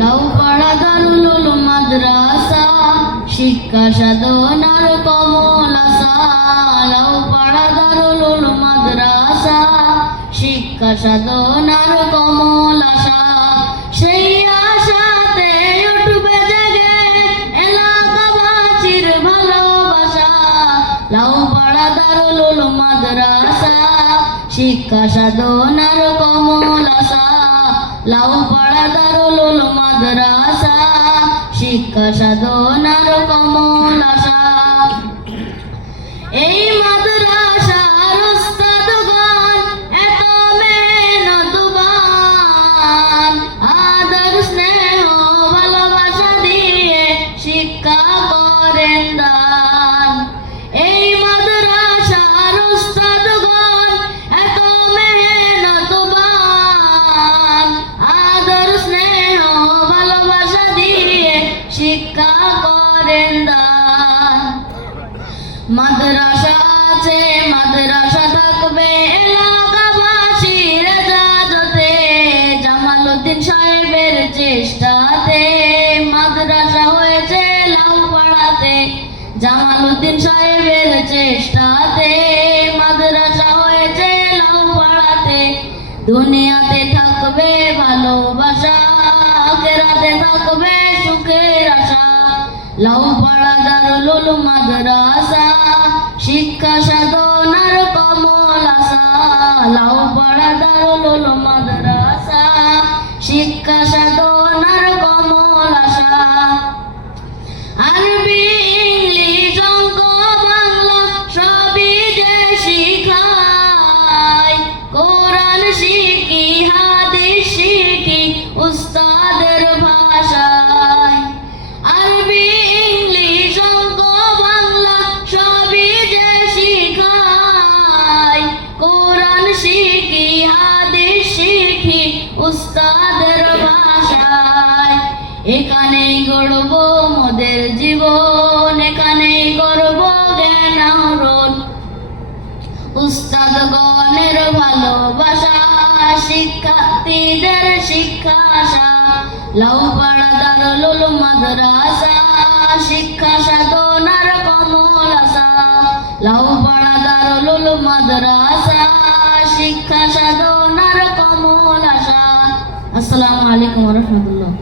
লাউ পাড়া দারুল মাদ্রাসা, শিক্ষা সাধনার কমল আশা লাউ পাড়া দারুল মাদ্রাসা, শিক্ষা সাধনার কমল আশা সেই আশাতে উঠবে জেগে এলাকাবাসীর ভালোবাসা। লাউ পাড়া দারুল মাদ্রাসা শিক্ষা সাধনার কমল আশা লাউ পাড়া দারুল মাদ্রাসা, শিক্ষা সাধনার কমল আশা। এই মাদ্রাসার উস্তাদগণ এত মেহনতবান আদর, স্নেহ, ভালোবাসা দিয়ে শিক্ষা করেন দান। মাদ্রাসা আছে মাদ্রাসা থাকবে সাহেবের চেষ্টাতে মাদ্রাসা হয়েছে সাহেবের চেষ্টাতে মাদ্রাসা হয়েছে দুনিয়াতে থাকবে ভালোবাসা, আখেরাতে থাকবে সুখের আশা লাউ পাড়া দারুল মাদ্রাসা, শিক্ষা সাধনার কমল আশা। লাউ পাড়া দারুল মাদ্রাসা, শিক্ষা সাধনার কমল আশা। আরবি, ইংলিশ, অঙ্ক, বাংলা সবই যে শিখায়, কোরআন শিখি এখানেই গড়ব মোদের জীবন এখানেই করব জ্ঞান আহরণ। উস্তাদগণের ভালোবাসা, শিক্ষার্থীদের শিক্ষা আশা লাউ পাড়া দারুল মাদ্রাসা শিক্ষা সাধনার কমল আশা। লাউ পাড়া দারুল মাদ্রাসা শিক্ষা সাধনার কমল আশা। আসসালামু আলাইকুম রহমতুল্লাহ।